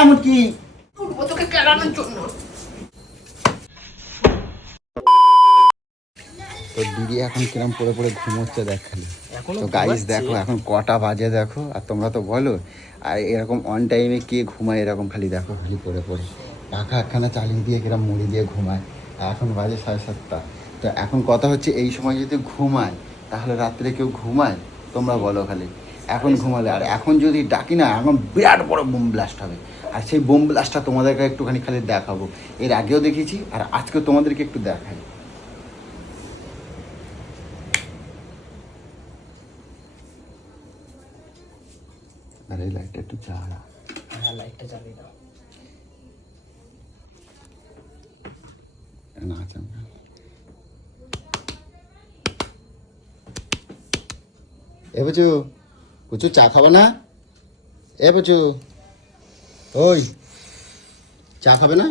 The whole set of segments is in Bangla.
এমন কি ও তোকে কেলানোর জন্য। তো দিদি এখন কিরম পড়ে পড়ে ঘুমোচ্ছে দেখ খালি। তো গাইস দেখো এখন কটা বাজে দেখো আর তোমরা তো বলো আর এরকম অন টাইমে কে ঘুমায় এরকম খালি দেখো খালি পড়ে পড়ে। পাখা একখানা চালিয়ে দিয়ে কিরম মুড়ি দিয়ে ঘুমায় এখন বাজে সাড়ে সাতটা। তো এখন কথা হচ্ছে এই সময় যদি ঘুমায় তাহলে রাত্রে কেউ ঘুমায়? তোমরা বলো খালি। এখন ঘুমালে আর এখন যদি ডাকি না এখন বিরাট বড় বোম ব্লাস্ট হবে। আর সেই বোম ব্লাস্টটা তোমাদেরকে একটুখানি খালি দেখাবো। এর আগেও দেখেছি আর আজকে তোমাদেরকে একটু দেখাই। আর এই লাইটটা একটু জ্বালা। হ্যাঁ লাইটটা জ্বালিয়ে দাও। না চাঙ্গা এ বচু কুচু চা খাবে না? এ বচু ওই চা খাবে না?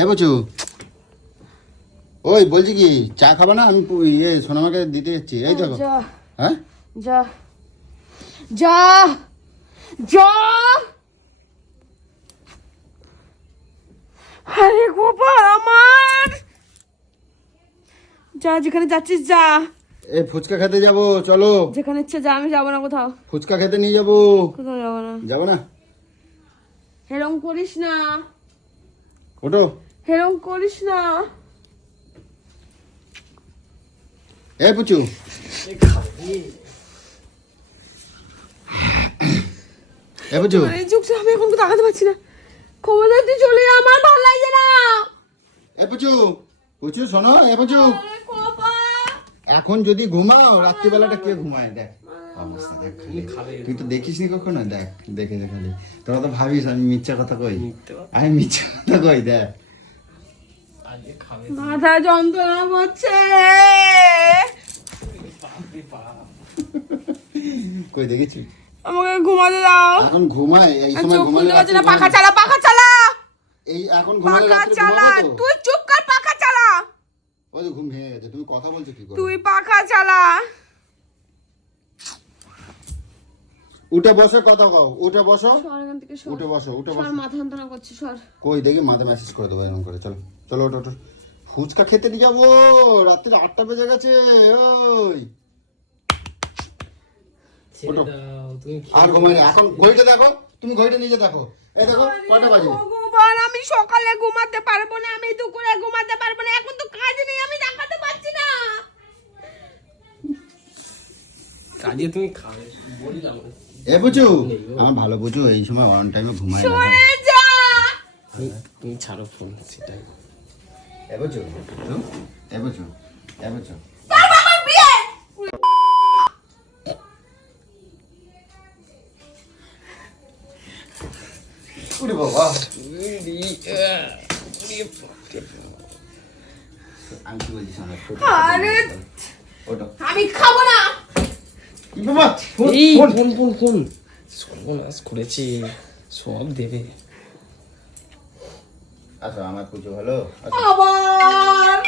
এ বচু ওই বলছি কি চা খাবে না? আমি ইয়ে সোনামাকে দিতে যাচ্ছি। এই দেখো। হ্যাঁ? যা। যা। যা। আরে গোপাল আমার। যা যেখানে যাচ্ছিস যা। এ ফুচকা খেতে যাব চলো। যেখানে ইচ্ছে যা আমি যাব না কোথাও। ফুচকা খেতে নিয়ে যাব। কোথাও যাব না। যাব না? হেরম করিস না। ওটো হেরম করিস না। এ পুচু। এ পুচু। এই যুগটা আমি এখন তাকাতে পারছি না। খবর তুই চলে যা আমার ভালো লাগছে না। এ পুচু। পুচু শোনো এ পুচু। এখন যদি ঘুমাও রাত্রিবেলাটা কে ঘুমায়? দেখ অবস্থা দেখ খালি। তুই তো দেখিস নি কখনো? দেখ দেখে দেখ খালি। তোরা তো ভাবিস আমি মিথ্যা কথা কই? আমি মিথ্যা কথা কই দেখ। মাথা যন্ত্রণা বাপ। কই দেখেছি? আমাকে ঘুমাতে দাও। এখন ঘুমায় এই সময় ঘুমালে পাখা চালা পাখা চালা। এই এখন ঘুমালে রাত্রে চালা তুই চুপ কর। ওই তো ঘুম ভেঙে গেছে তুমি কথা বলছো কি করে? তুই পাখা চালা। উঠে বসে কথা কও উঠে বসো। উঠে বসো উঠে বসো। মাথা যন্ত্রণা করছে সর। কই দেখি মাথা মেসেজ করে দেবো এরকম করে চলো। চলো ওটো ওটো ফুচকা খেতে নিয়ে যাব রাত্রি আটটা বেজে গেছে ওই। ওঠো। আর ঘুমাই এখন ঘড়িটা দেখো তুমি ঘড়িটা নিজে দেখো। এই দেখো কটা বাজে? সকালে ঘুমাতে পারব না আমি দুপুরে ঘুমাতে পারব না এখন তো কাজ নেই আমি দেখাতে পারছি না। কাজে তুমি খাবে বললাম এ বুঝু আমার ভালো বুঝু এই সময় অন টাইমে ঘুমাই না। সরে যা। তুমি- তুমি ছাড়ো ফোন সেটাই। এ বুঝু এ বুঝু এ বুঝু। আমি খাব না। Phone phone. ফোন সর্বনাশ করেছি। সব দেবে। আচ্ছা আমার পুজো হলো আচ্ছা। আবার।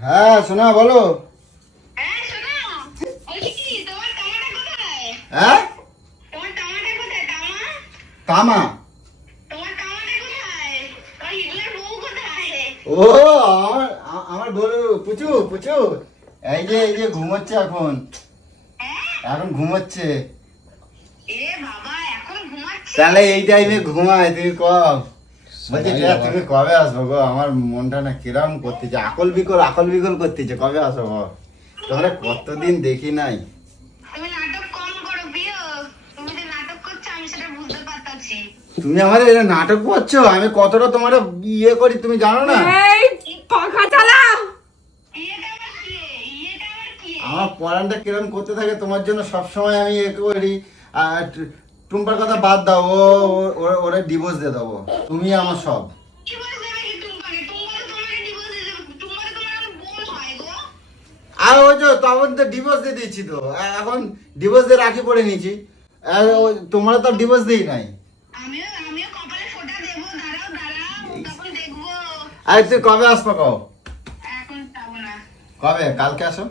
হ্যাঁ শোনা বলো হ্যাঁ শোনো বলছি কি তোমার টামাটা কোথায় হ্যাঁ? তামা ও আমার আমার বউ পুচু পুচু। এই যে এই যে ঘুমোচ্ছে এখন। এখন ঘুমোচ্ছে। এ বাবা এখন ঘুমাচ্ছে তাহলে এই টাইমে ঘুমায় তুমি কম। বলছি টিয়া, তুমি কবে আসব গো? আমার মনটা না কিরম করতেছে। আকল বিকল আকল বিকল করতেছে। কবে আসব গো? তোমরা কতদিন দেখি নাই তুমি নাটক কম করো প্রিয় তুমি যে নাটক করছ আমি সেটা বুঝতে পারতাছি তুমি আমার এটা নাটক করছ আমি কতটা তোমার ইয়ে করি তুমি জানো না? এই পাখা চালা আমার পড়ানটা কিরম করতে থাকে তোমার জন্য সবসময় আমি এ করি। আর টুম্পার কথা বাদ দাও ও ওরে ডিভোর্স দিয়ে দেবো। তুমি আমার সব। আর ওই যে তখন তো ডিভোর্স দিয়ে দিয়েছি তো। এখন ডিভোর্স দিয়ে রাখি পড়ে নিয়েছি। আর তোমরা তো ডিভোর্স দিই নাই। আমিও আমিও কপালে ফোঁটা দেবো দাঁড়াও দাঁড়াও তখন দেখব। আরে তুই কবে আসব কও? এখন যাব না। কবে? কালকে আসো?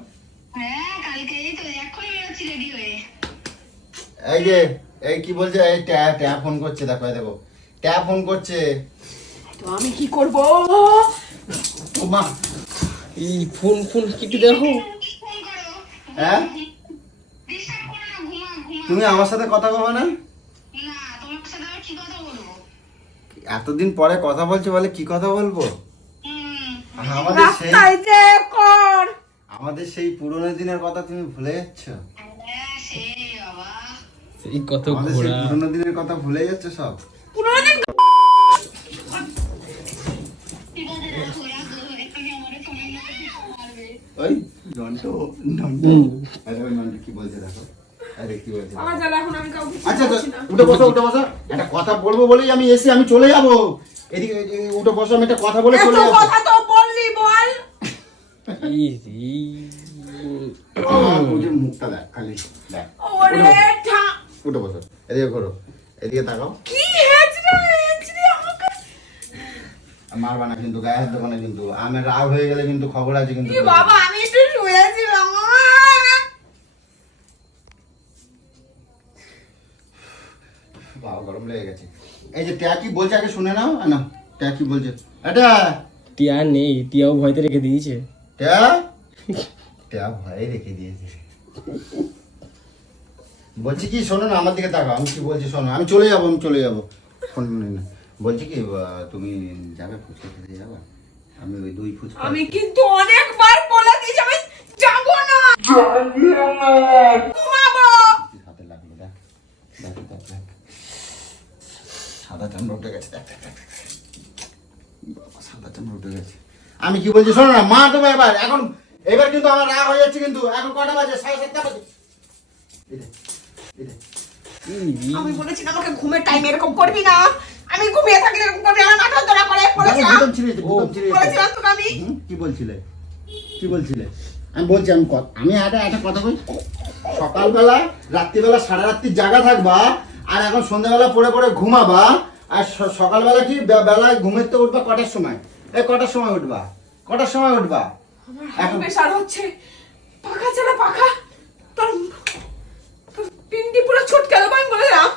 হ্যাঁ এই তো এখনই বেরোচ্ছি রেডি হয়ে। এই যে এই কি বলছে? এই ট্যা ট্যা ফোন করছে দেখো দেখো। ট্যা ফোন করছে। তো আমি কি করব? ও মা এই ফোন ফোন কি দেখো। হ্যাঁ? তুমি আমার সাথে কথা বলবে না না তোমার সাথে আমি কি কথা বলব এতদিন পরে কথা বলছো বলে কি কথা বলব? আমাদের সেই আমাদের সেই পুরোনো দিনের কথা তুমি ভুলে যাচ্ছ? সেই বাবা। এই কত আমাদের সেই ঘোড়া। পুরোনো দিনের কথা ভুলে যাচ্ছ সব? পুরোনো দিন ওই নন্টু নন্টু আরে নন্টু কি বলছে দেখো? কাউকে আচ্ছা। উঠে বসো উঠে বসো। একটা কথা বলব বলেই আমি এসে আমি চলে যাব। এদিকে উঠে বসো আমি একটা কথা বলে চলে যাব। কথা তো বললি বল। এই এই আমার বুঝে মুখটা দেখ খালি দেখ। উঠে বসো। এদিকে করো এদিকে তাকাও। কি মারবা না কিন্তু গায়ে হাত দেবো না কিন্তু। আমি রাগ হয়ে গেলে কিন্তু খবর আছে কিন্তু। বাবা আমি একটু গরম লেগে গেছে। এই যে ট্যা কি বলছে আগে শুনে নাও না ট্যা কি বলছে? এটা টিয়া। নেই টিয়াও ভয়তে রেখে দিয়েছে। ট্যা? ট্যা ভয়ে রেখে দিয়েছে। বলছি কি শোনো না আমার দিকে তাকাও আমি কি বলছি শোনো আমি চলে যাব আমি চলে যাব। ফোন না বলছি কি তুমি যাবে ফুচকা খেতে যাবে? আমি ওই দুই ফুচকা আমি কিন্তু অনেকবার বলে দিয়েছি আমি যাব না। ঘুমাবো। হাতে লাগল দেখ। দেখ দেখ দেখ। সাদা চামড়া উঠে গেছে দেখ দেখ দেখ দেখ। বাবা, সাদা চামড়া উঠে গেছে। আমি কি বলছি শোনো না মা তোমার এবার এখন এবার কিন্তু আমার রাগ হয়ে যাচ্ছে কিন্তু এখন কটা বাজে? সাড়ে সাতটা বাজে। এই দেখ, এই দেখ। আমি বলেছি আমাকে ঘুমের টাইম এরকম করবি না। আমি ঘুমিয়ে থাকলে এরকম করবি আমার মাথা ধরা করে বলেছিলাম তোকে আমি। কি বলছিলে? কি বলছিলে? আমি বলছি আমি আমি একটা একটা কথা বলছি সকালবেলা রাত্রিবেলা সারা রাত্রি জাগা থাকবা আর এখন সন্ধ্যাবেলা পড়ে পড়ে ঘুমাবা আর সকালবেলা কি বেলায় ঘুমের তো উঠবা কটার সময়? এই কটার সময় উঠবা? কটার সময় উঠবা? এখন প্রেশার হচ্ছে। পাখা চালা পাখা। তোর পিন্ডি পুরো ছুটকে দেবো আমি বলে দিলাম।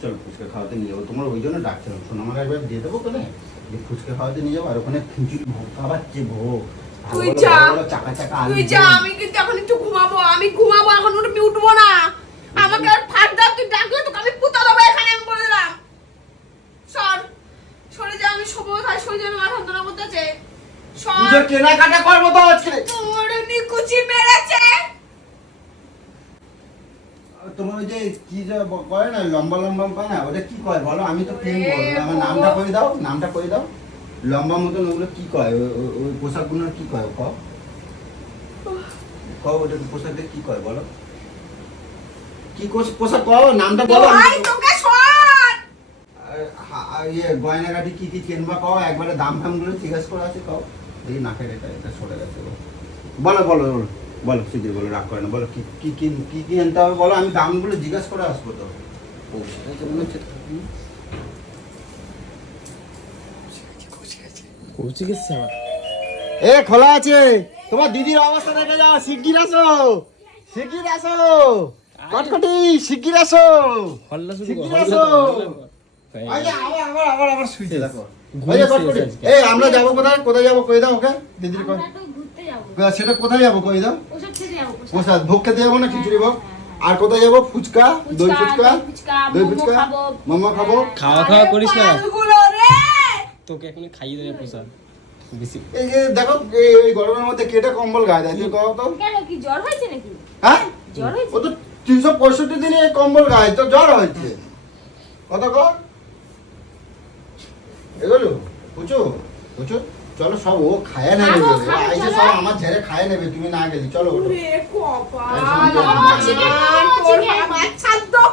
চলো ফুচকা খাওয়াতে নিয়ে যাব। তোমার ওই জন্য ডাকছিলাম। শোনো আমার একবার দিয়ে দেবো ওখানে। যে ফুচকা খাওয়াতে নিয়ে যাব আর ওখানে খিচুড়ি ভোগ খাওয়াচ্ছে ভোগ ভালো তুই যা। তুই যা আমি কিন্তু এখন একটু ঘুমাবো আমি ঘুমাবো এখন উঠবি উঠবো না। আমাকে আর ফাঁকদার তুই ডাকলে তোকে আমি পুতা দেবো এখানে আমি বলে দিলাম। সর সরে যা আমি শোবো তাই সরে যা আমি মাথা ধরা করতে আছে। সর। কেনাকাটা করব তো আজকে। তোর নিকুচি মেরেছে। তোমার ওই যে কি যে করে না লম্বা লম্বা না ওটা কি কয় বলো? আমি তো প্রেম বলো আমার নামটা করে দাও নামটা করে দাও? লম্বা মতন ওগুলো কি কয়? ওই- পোশাকগুলো কি কয়? কও কও ওটা পোশাকটা কি কয় বলো? কি পোশাক কও? নামটা বলো। ইয়ে গয়নাগাটি কি কি কিনবা কও? একবারে দাম ফামগুলো জিজ্ঞাসা করে আছে কও। দেখি নাকের এটা এটা সরে গেছে বলো। বলো বলো বলো বলো বলো রাগ করে না বলো কি কি কি কি কি আনতে হবে বলো আমি দামগুলো জিজ্ঞাসা করে আসব তো। ও সেটা মনে হচ্ছে। গেছে আমার এ খোলা আছে। তোমার দিদির অবস্থা দেখে যাও শিগগির আসো। শিগগির আসো। কটকটি শিগগির আসো। শিগগির আসো। হয়ে। আবার শুইতে দেখো। এই আমরা যাব কোথায়? কোথায় যাব? কই দাও ওকে। দিদির সেটা কোথায় যাব কই দাও? প্রসাদ ভোগ খেতে যাব না খিচুড়ি ভোগ? আর কোথায় যাব? ফুচকা দই ফুচকা দই ফুচকা, মোমো খাব। খাওয়া খাওয়া করিস না? তোকে এখন খাইয়ে দেবে প্রসাদ বেশি এই যে দেখো এই এই গরমের মধ্যে কেটে কম্বল গায়ে দেয় তুমি কও তো। কেন কি জ্বর হয়েছে নাকি? হ্যাঁ? জ্বর হয়েছে? ও তো তিনশো পঁয়ষট্টি দিনে কম্বল গায়ে তো জ্বর হয়েছে। কত এগুলো বুঝছ? চলো সব ও খায় নেবে এই যে সব আমার ঝেড়ে খায় নেবে তুমি না গেলে চলো ওঠো। রে কপাল।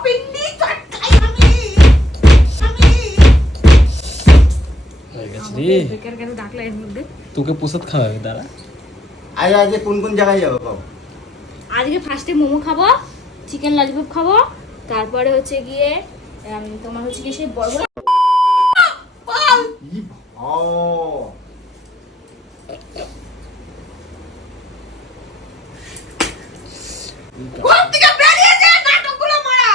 পিন্ডি রে। বেকার কেন ডাকলা এর মধ্যে? তোকে প্রসাদ খাওয়াবে দাঁড়া। আজ আজকে কোন কোন জায়গায় যাব আজকে ফার্স্টে মোমো খাব চিকেন ললিপপ খাব তারপরে হচ্ছে গিয়ে তোমার হচ্ছে গিয়ে সেই বড় বড় বল! ই বাবা। ঘর থেকে বেরিয়ে যে নাটকগুলো মারা!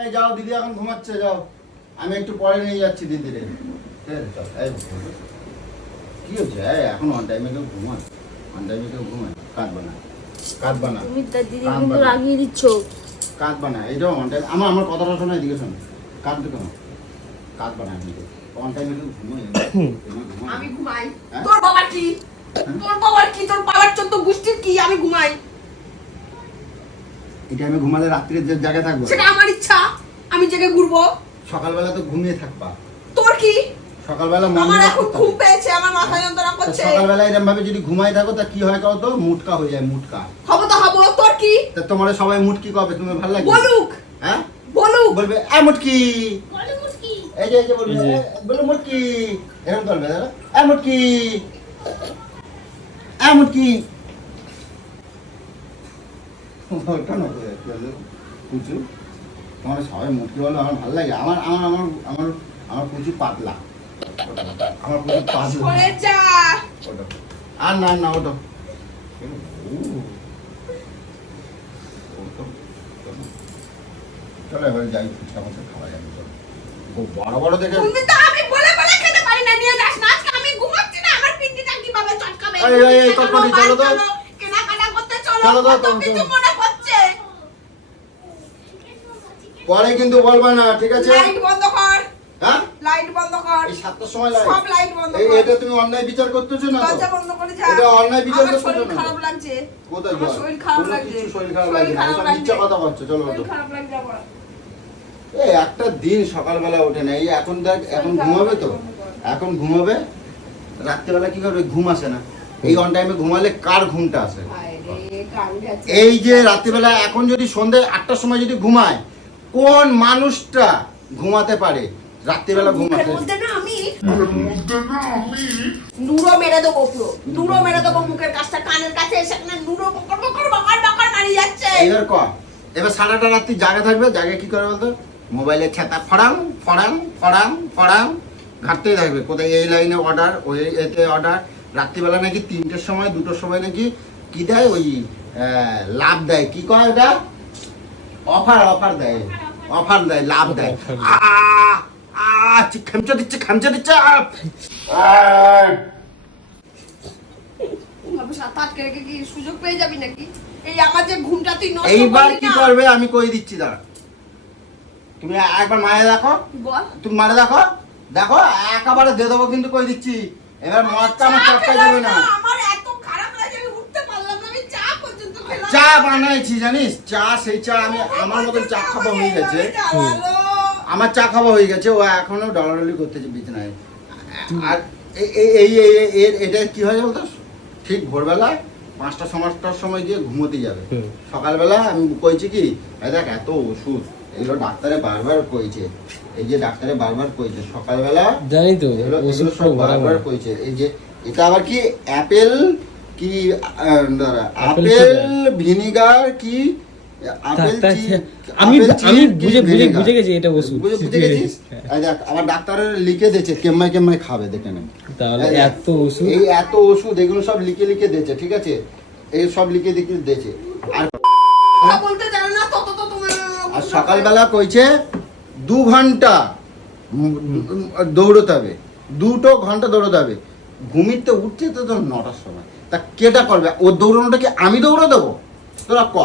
এই যাও দিদি এখন ঘুমাচ্ছে যাও। আমি একটু পরে নিয়ে যাচ্ছি দিদিরে। কি হচ্ছে এখন অন টাইমে কেউ ঘুমায়? অন টাইমে কেউ ঘুমায়? কাঁদবা না কাঁদবা না। তুমি দিদি কিন্তু বাজে। দিচ্ছ। কাঁদবা না এইটাও অন টাইম আমার আমার কথাটা শোনো এদিকে শোনো। কাঁদবে কেন? কাঁদবা না এমনিতে অন টাইমে কেউ ঘুমোয়? আমি ঘুমাই। হ্যাঁ? তোর বাবার কি? তোর বাবার কি? তোর বাবার চোদ্দ গোষ্ঠীর কি? আমি ঘুমাই। এটা আমি ঘুমালে রাত্রির যে জায়গায় থাকব। সেটা আমার ইচ্ছা। আমি জেগে ঘুরবো। সকালবেলা তো ঘুমিয়ে থাকবা। তোর কি? সকালবেলা আমার এখন ঘুম পেয়েছে আমার মাথা যন্ত্রণা করছে। সকালবেলা এরকম ভাবে যদি ঘুমাই থাকো তা কি হয় কাও তো? মুটকা হয়ে যায় মুটকা। হব তো হব তোর কি? তা তোমার সবাই মুটকি কবে? তুমি ভালো লাগে? বলুক। হ্যাঁ? বলুক। বলবে এ মুটকি। বলো এই যে এই যে বলবে বলবে মুটকি। এরকম করবে এ মুটকি। এ মুটকি। ওটা না কুচু তোমার সবাই মুখে বলো আমার ভালো লাগে। আমার আমার আমার আমার আমার কুচু পাতলা। আমার কুচু পাতলা। আর না না ওটা চলো এবার যাই ফুচকা মতো খাওয়া যাবে চলো। বড় বড় দেখে তুমি তো আমি বলে বলে খেতে পারি না নিয়ে যাস না। আজকে আমি ঘুমাচ্ছি না আমার পিন্ডিটা কীভাবে চটকাবে? এই, এই, এই, চলো তো। কেনাকাটা করতে চলো। চলো তো, কত চলো, কিছু চলো। মনে পড়ছে পরে কিন্তু বলবে না ঠিক আছে? লাইট বন্ধ কর। হ্যাঁ? লাইট বন্ধ কর। এই সাতটার সময় লাগে সব লাইট বন্ধ কর। এটা তুমি অন্যায় বিচার করতেছো না দরজা বন্ধ করে যা। এটা অন্যায় বিচার করতেছো না খারাপ লাগছে। কোথায় যাও? শরীর খারাপ লাগছে। কিছু শরীর খারাপ লাগছে এসব মিথ্যা কথা বলছো চলো তো খারাপ লাগছে আমার। এই একটা দিন সকালবেলা ওঠে না। এই এখন দেখ এখন ঘুমাবে তো? এখন ঘুমাবে? রাত্রেবেলা কি করবে? ঘুম আসে না। এই অন টাইমে ঘুমালে কার ঘুমটা আসে? এই যে রাত্রিবেলা এখন যদি সন্ধ্যে আটটার সময় যদি ঘুমায় কোন মানুষটা ঘুমাতে পারে? রাত্রিবেলা ঘুম মুখের আসে মধ্যে না আমি নুরো মেরে দেবো পুরো। নুরো মেরে দেবো মুখের কাছটা কানের কাছে এসে না নুরো বকর বকর বকর বকর মারি যাচ্ছে। এইবার কর। এবার সারাটা রাত্রি জাগে থাকবে। জাগে কি করে বলতো? মোবাইলে ছাতা ফড়াং ফড়াং ফড়াং ফড়াং। ঘাটতেই থাকবে। কোথায় এই লাইনে অর্ডার ওই এতে অর্ডার রাত্রিবেলা নাকি তিনটের সময় দুটোর সময় নাকি কি দেয়? ওই আহ, লাভ দেয়। কি কয় ওটা? অফার অফার দেয়। অফার দেয় লাভ দেয়। খামচা দিচ্ছে খামচা দিচ্ছে আ! আ! ভাবে সাত আটকে রেখে কি সুযোগ পেয়ে যাবি নাকি? এই আমার যে ঘুমটা তুই নষ্ট এইবার কি করবে আমি কই দিচ্ছি দাঁড়া। তুমি একবার মায়ে দেখো। বল। তুমি মারে দেখো। দেখো একেবারে দিয়ে দেবো কিন্তু কই দিচ্ছি। এবার মদটা আমার চা চটকাই না না, আমার এত খারাপ লাগে আমি উঠতে পারলাম না আমি চা পর্যন্ত খেলাম চা বানাইছি জানিস? চা সেই চা আমি আমার মতন চা খাওয়া হয়ে গেছে। আমার চা খাওয়া হয়ে গেছে ও এখনও ডলাডলি করতেছে বিছানায় আর এই- এর এটা কি হয় বলতো? ঠিক ভোরবেলা পাঁচটা সমাজটার সময় গিয়ে ঘুমোতে যাবে। সকালবেলা আমি কইছি কি দেখ এত ওষুধ এগুলো ডাক্তারে বারবার কইছে। এই যে ডাক্তারে বারবার কইছে সকালবেলা জানি তো এগুলো ওষুধ সব বারবার। কইছে। এই যে এটা আবার কি অ্যাপেল কি আপেল ভিনিগার কি আপেল আমি আমি বুঝে বুঝে বুঝে গেছি এটা ওষুধ। বুঝে বুঝে গেছিস। এই দেখ আবার ডাক্তারের লিখে দিয়েছে খাবে দেখে নেন তাহলে এত ওষুধ? এই এত ওষুধ এগুলো সব লিখে লিখে দিয়েছে ঠিক আছে? এই সব লিখে লিখে দিয়েছে। আর বলতে জানো না তত তো তোমার আর সকালবেলা কইছে দু ঘণ্টা দৌড়তে হবে। দুটো ঘণ্টা দৌড়তে হবে। ঘুমিতে উঠছে তো তোর নটার সময়। তা কেটা করবে? ও দৌড়ানোটা কি আমি দৌড়ে দেবো? তোরা ক।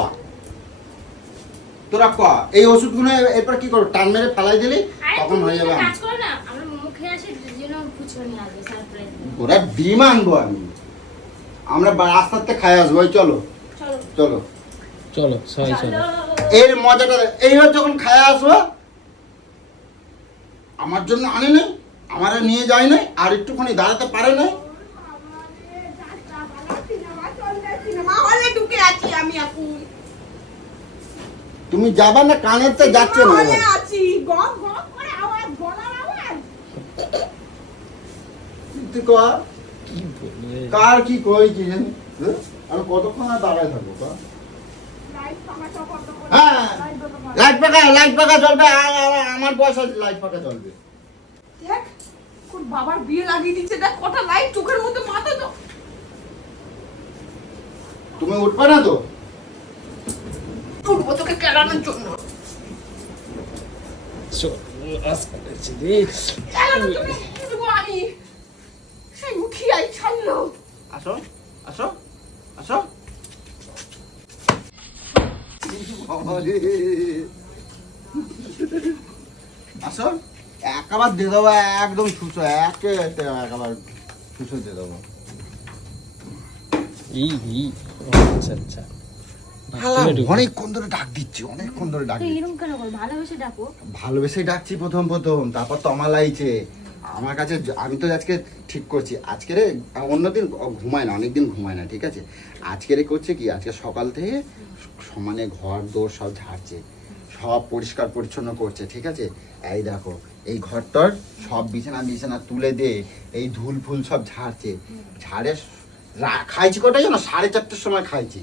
তোরা ক। এই ওষুধগুলো এরপর কি করব? টান মেরে ফেলাই দিলি তখন হয়ে যাবে আমি। কাজ করো না আমরা মুখে আসে জন্য ফুচকা নিয়ে আসবে সারপ্রাইজ ওরা ডিম আনব আমি। আমরা রাস্তাতে খাই আসব চলো। চলো। চলো। চলো এর মজাটা। এইবার যখন খায় আসব আমার জন্য আনে নাই আমার নিয়ে যায় নাই আর একটুখানি দাঁড়াতে পারে নাই আছি আমি এখন। তুমি যাবা না কানের তো যাচ্ছে না আছি। গপ গপ করে আওয়াজ গলার আওয়াজ। তুই কয়া, কি কার কি জানি হ্যাঁ? আমি কতক্ষণ আর দাঁড়ায় থাকব কা? লাইট করে হ্যাঁ। লাইট পাকা লাইট পাকা আ- আমার বয়স লাইট পাকা জ্বলবে। দেখ বাবার বিয়ে লাগিয়ে দিচ্ছে। দেখ কটা লাইট চোখের মধ্যে মাথা তো তুমি উঠবে না তো? উঠবো তোকে কেলানোর জন্য। আসো আসো আসো। আসো। একেবার দিয়ে দেবো একদম ছুঁচো একে একেবার ছুঁচো দিয়ে দেবো। আচ্ছা আচ্ছা। অনেকক্ষণ ধরে ডাক দিচ্ছি অনেকক্ষণ ধরে ডাক এরকম কেন ভালোবেসে ডাকো। ভালোবেসে ডাকছি প্রথম প্রথম। তারপর তমা লাগছে। আমার কাছে আমি তো আজকে ঠিক করছি। আজকে রে অন্যদিন ঘুমায় না অনেকদিন ঘুমায় না ঠিক আছে? আজকে রে করছে কি? আজকে সকাল থেকে সমানে ঘর দোর সব ঝাড়ছে। সব পরিষ্কার পরিচ্ছন্ন করছে ঠিক আছে? এই দেখো এই ঘরটার সব বিছানা বিছানা তুলে দে এই ধুল ফুল সব ঝাড়ছে। ঝাড়ে খাইছি কটাই জানো? সাড়ে চারটের সময় খাইছি।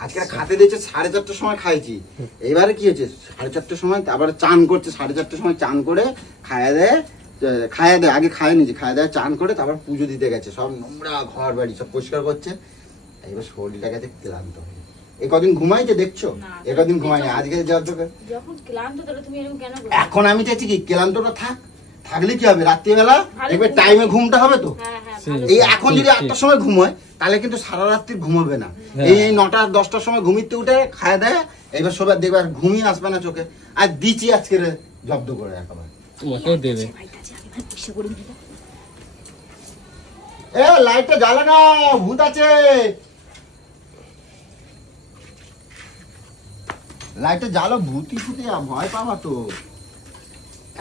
আজকে খাতে দিয়েছে সাড়ে চারটের সময় খাইছি। এবারে কি হয়েছে? সাড়ে চারটের সময় আবার চান করছে। সাড়ে চারটের সময় চান করে খায়া দেয় খায়া দেয় আগে খায় নিয়েছে খায়া দেয় চান করে তারপর পুজো দিতে গেছে। সব নোংরা ঘর বাড়ি সব পরিষ্কার করছে। এবার শরীরটা গেছে ক্লান্ত হয়ে এ কদিন ঘুমাইছে দেখছ? এ কদিন আজকে যা তোকে যখন ক্লান্ত তুমি এরকম কেন এখন আমি চাইছি কি ক্লান্তটা থাক। থাকলে কি হবে? রাত্রিবেলা এবার টাইমে ঘুমটা হবে তো? হ্যাঁ হ্যাঁ ভালো এই এখন যদি আটটার সময় ঘুমোয় তাহলে কিন্তু সারা রাত্রি ঘুমাবে না। হ্যাঁ। এই এই নটা দশটার সময় ঘুমিতে উঠে খায় দেয় এবার সবাই দেখবে আর ঘুমিয়ে আসবে না চোখে। আর দিচ্ছি আজকে জব্দ করে একেবারে। দেবে। এ লাইটটা জ্বালা না ভূত আছে। লাইটটা জ্বালো ভূতি ফুটি ভয় পাওয়া তো।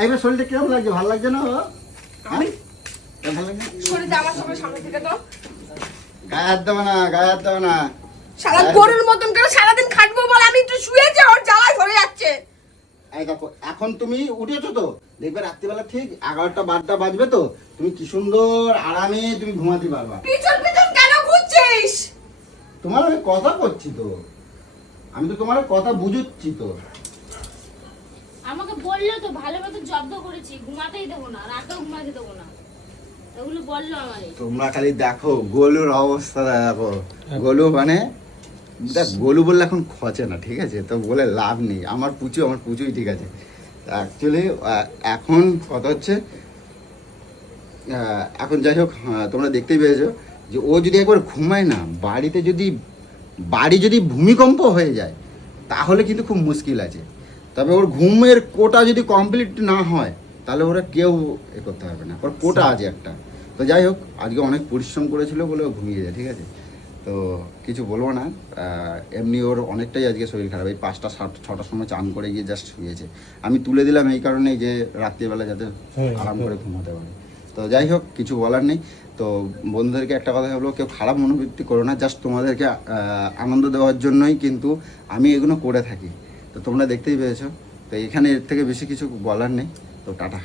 এইবার শরীরটা কীরকম লাগছে? ভালো লাগছে না আমি? ভালো লাগছে? যা আমার সঙ্গে সামনে থেকে তো গায়ে হাত দেবে না গায়ে হাত দেবে না। সারা গরুর মতন করে সারাদিন খাটবো বলে আমি একটু শুয়েছি ওর জ্বালায় ধরে যাচ্ছে। এই দেখো এখন তুমি উঠেছো তো? দেখবে রাত্রিবেলা ঠিক এগারোটা বারোটা বাজবে তো? তুমি কি সুন্দর আরামে তুমি ঘুমাতে পারবা। পিছন পিছন কেন ঘুরছিস? তোমার আমি কথা করছি তো। আমি তো তোমার কথা বুঝুচ্ছি তো। আমাকে বলল তো ভালো মতো জব্দ করেছি ঘুমাতেই দেবো না রাতেও ঘুমাতে দেবো না। তোমরা খালি দেখো গোলুর অবস্থা দেখো। গোলু মানে দেখ গোলু বললে এখন খচে না ঠিক আছে? তো বলে লাভ নেই। আমার পুচু আমার পুচুই ঠিক আছে। অ্যাকচুয়ালি এখন কথা হচ্ছে এখন যাই হোক আহ, তোমরা দেখতেই পেয়েছ যে ও যদি একবার ঘুমায় না বাড়িতে যদি বাড়ি যদি ভূমিকম্প হয়ে যায় তাহলে কিন্তু খুব মুশকিল আছে। তবে ওর ঘুমের কোটা যদি কমপ্লিট না হয় তাহলে ওরা কেউ এ করতে পারবে না। ওর কোটা আছে একটা। তো যাই হোক আজকে অনেক পরিশ্রম করেছিল বলে ও ঘুমিয়ে যায় ঠিক আছে? তো কিছু বলব না। এমনি ওর অনেকটাই আজকে শরীর খারাপ। এই পাঁচটা সাত ছটার সময় চান করে গিয়ে জাস্ট শুয়েছে। আমি তুলে দিলাম এই কারণেই যে রাত্রিবেলা যাতে আরাম করে ঘুমাতে পারে। তো যাই হোক কিছু বলার নেই। তো বন্ধুদেরকে একটা কথা হলো কেউ খারাপ মনোবৃত্তি করো না জাস্ট তোমাদেরকে আনন্দ দেওয়ার জন্যই কিন্তু আমি এগুলো করে থাকি। তো তোমরা দেখতেই পেয়েছ। তো এখানে এর থেকে বেশি কিছু বলার নেই। তো টাটা।